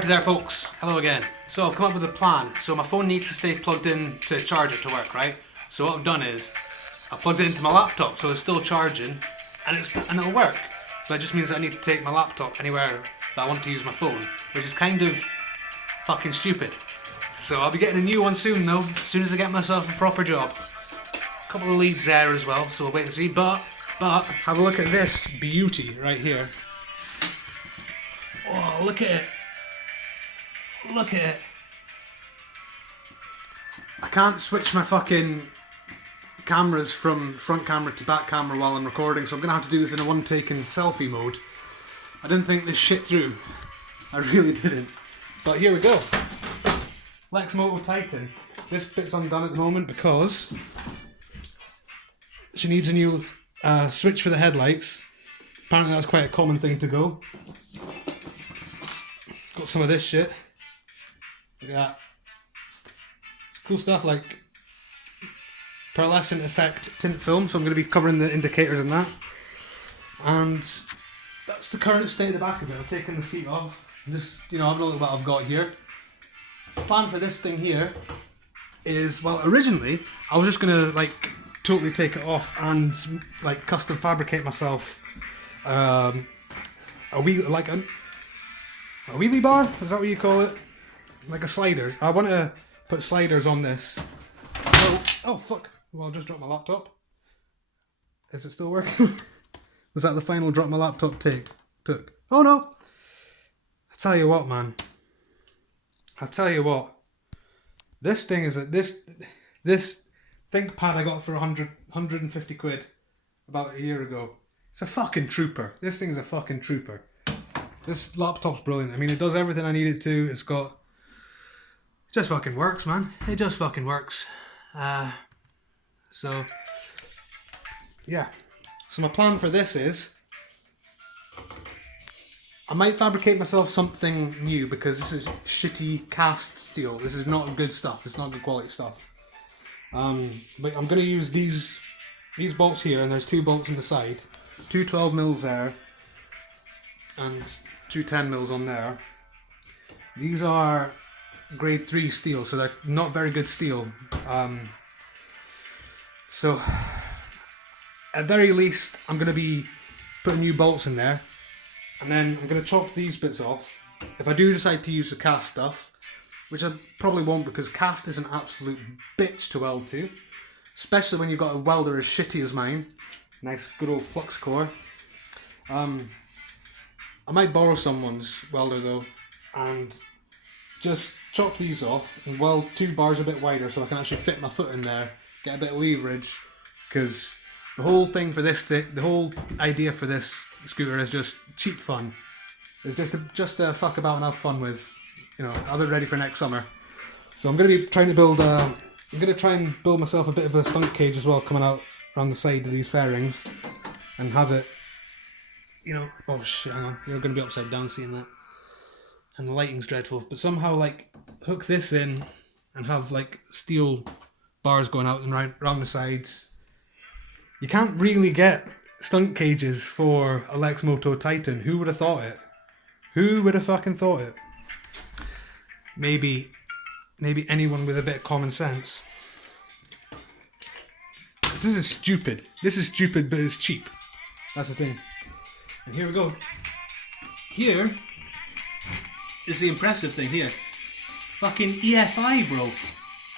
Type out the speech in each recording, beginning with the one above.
Alrighty there folks, hello again. So I've come up with a plan. So my phone needs to stay plugged in to charge it to work, right? So what I've done is, I plugged it into my laptop so it's still charging and it'll work. But it just means that I need to take my laptop anywhere that I want to use my phone, which is kind of fucking stupid. So I'll be getting a new one soon though, as soon as I get myself a proper job. A couple of leads there as well, so we'll wait and see. But have a look at this beauty right here. Oh, look at it. Look at it. I can't switch my fucking cameras from front camera to back camera while I'm recording, so I'm going to have to do this in a one-taken selfie mode. I didn't think this shit through. I really didn't. But here we go. Lex Moto Titan. This bit's undone at the moment because she needs a new switch for the headlights. Apparently that's quite a common thing to go. Got some of this shit. Look at that. Cool stuff like pearlescent effect tint film, so I'm going to be covering the indicators in that. And that's the current state of the back of it. I've taken the seat off. I'm just, having a look at what I've got here. The plan for this thing here is, well, originally I was just going to totally take it off and custom fabricate myself a wheelie bar, is that what you call it? Like a slider. I want to put sliders on this. Oh fuck, well I just dropped my laptop. Is it still working? Was that the final drop my laptop took? Oh no! I tell you what, man. I tell you what. This thing is this ThinkPad I got for 150 quid about a year ago. It's a fucking trooper. This thing's a fucking trooper. This laptop's brilliant. I mean, it does everything I need it to. It just fucking works, man. It just fucking works. So, yeah. So my plan for this is, I might fabricate myself something new because this is shitty cast steel. This is not good stuff. It's not good quality stuff. But I'm going to use these bolts here, and there's two bolts on the side. Two 12 mils there, and two 10 mils on there. These are grade 3 steel, so they're not very good steel. So at very least I'm going to be putting new bolts in there, and then I'm going to chop these bits off. If I do decide to use the cast stuff, which I probably won't because cast is an absolute bitch to weld to, especially when you've got a welder as shitty as mine. Nice good old flux core. I might borrow someone's welder though and just chop these off and weld 2 bars a bit wider so I can actually fit my foot in there, get a bit of leverage, because the whole thing for this the whole idea for this scooter is just cheap fun. It's just to fuck about and have fun with. I'll be ready for next summer. So I'm going to be trying to build I'm going to try and build myself a bit of a stunt cage as well, coming out around the side of these fairings, and have it, oh shit, hang on, you're going to be upside down seeing that, and the lighting's dreadful, but somehow hook this in and have steel bars going out and around the sides. You can't really get stunt cages for a Lex Moto Titan. Who would have thought it? Who would have fucking thought it? Maybe anyone with a bit of common sense. This is stupid. This is stupid, but it's cheap. That's the thing. And here we go. Here is the impressive thing here. Fucking EFI, bro.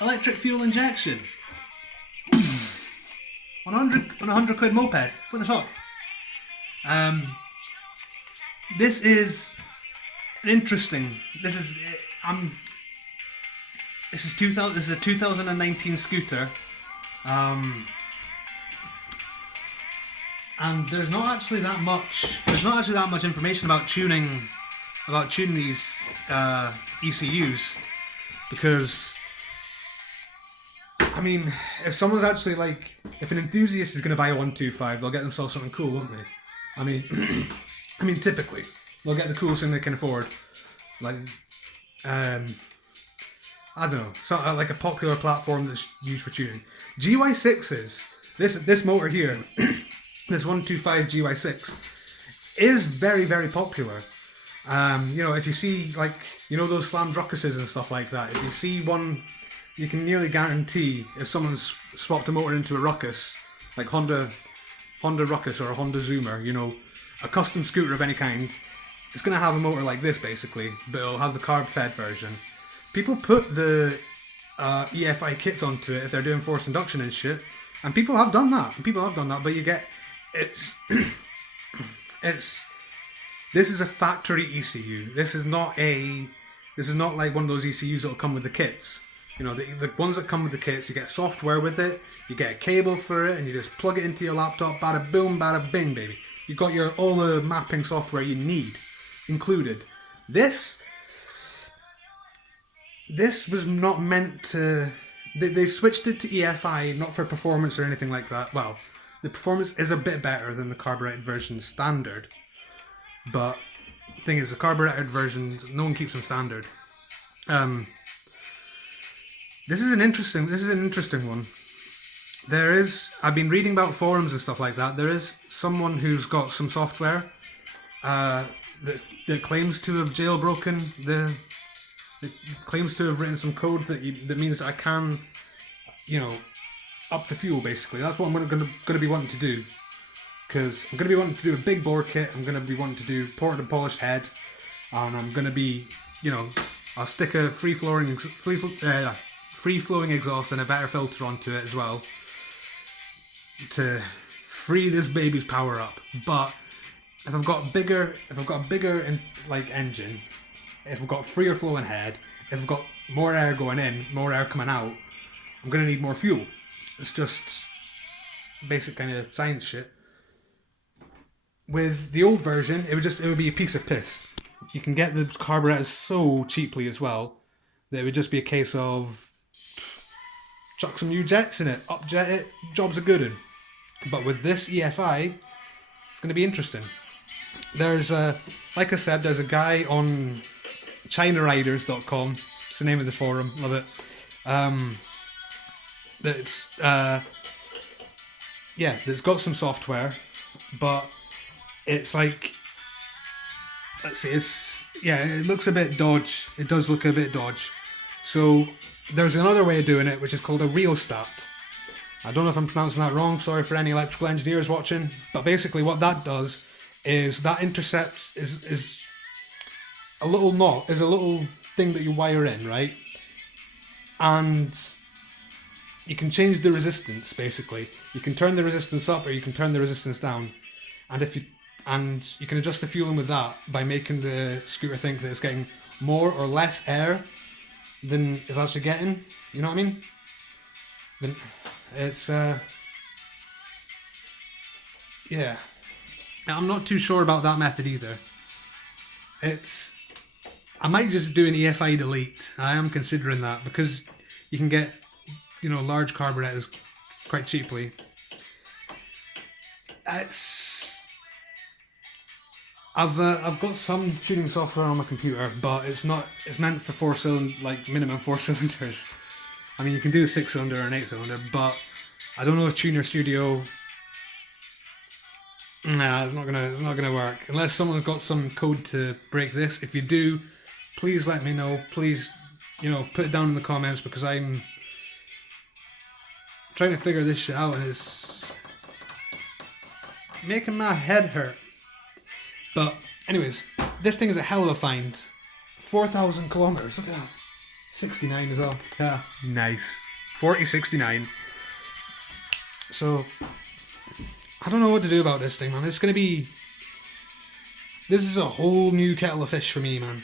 Electric fuel injection. on a 100 quid moped. What the fuck? This is interesting. This is a 2019 scooter. And there's not actually that much information about tuning these ECUs, because I mean, if someone's actually if an enthusiast is going to buy a 125, they'll get themselves something cool, won't they? I mean, typically they'll get the coolest thing they can afford, I don't know, something like a popular platform that's used for tuning. GY6s, this motor here, this 125 GY6 is very, very popular. You know, if you see, like, you know, those slammed ruckuses and stuff like that, if you see one, you can nearly guarantee if someone's swapped a motor into a ruckus, like Honda Ruckus or a Honda Zoomer, you know, a custom scooter of any kind, it's going to have a motor like this basically, but it'll have the carb-fed version. People put the EFI kits onto it if they're doing forced induction and shit, and people have done that. But you get this is a factory ECU. This is not like one of those ECUs that'll come with the kits. You know, the ones that come with the kits, you get software with it, you get a cable for it, and you just plug it into your laptop. Bada boom, bada bing, baby. You got all the mapping software you need included. This was not meant to. They switched it to EFI not for performance or anything like that. Well, the performance is a bit better than the carbureted version standard, but the thing is, the carbureted versions, no one keeps them standard. This is an interesting one. I've been reading about forums and stuff like that. There is someone who's got some software that claims to have jailbroken it claims to have written some code that means I can, you know, up the fuel basically. That's what I'm going to be wanting to do, because I'm going to be wanting to do a big bore kit. I'm going to be wanting to do ported and polished head, and I'm going to be, you know, I'll stick a free flowing exhaust and a better filter onto it as well to free this baby's power up. But if I've got a bigger engine, if I've got freer flowing head, if I've got more air going in, more air coming out, I'm gonna need more fuel. It's just basic kind of science shit. With the old version, it would be a piece of piss. You can get the carburetors so cheaply as well that it would just be a case of chuck some new jets in it, upjet it, job's a good one. But with this EFI, it's going to be interesting. There's like I said, there's a guy on ChinaRiders.com. It's the name of the forum. Love it. That's got some software, but it's like, let's see, it looks a bit dodge. It does look a bit dodge. So there's another way of doing it, which is called a rheostat. I don't know if I'm pronouncing that wrong. Sorry for any electrical engineers watching. But basically, what that does is that intercepts is a little knot, is a little thing that you wire in, right? And you can change the resistance. Basically, you can turn the resistance up or you can turn the resistance down, and you can adjust the fueling with that by making the scooter think that it's getting more or less air than it's actually getting. You know what I mean? Then it's yeah. I'm not too sure about that method either. I might just do an EFI delete. I am considering that because you can get, you know, large carburetors quite cheaply. I've got some tuning software on my computer, but it's meant for minimum 4 cylinders. I mean, you can do a 6-cylinder or an 8-cylinder, but I don't know if Tuner Studio. Nah, it's not gonna work unless someone's got some code to break this. If you do, please let me know. Please, you know, put it down in the comments because I'm trying to figure this shit out and it's making my head hurt. But anyways, this thing is a hell of a find. 4,000 kilometers. Look at that. 69 as well. Yeah, nice. 4069. So I don't know what to do about this thing, man. This is a whole new kettle of fish for me, man.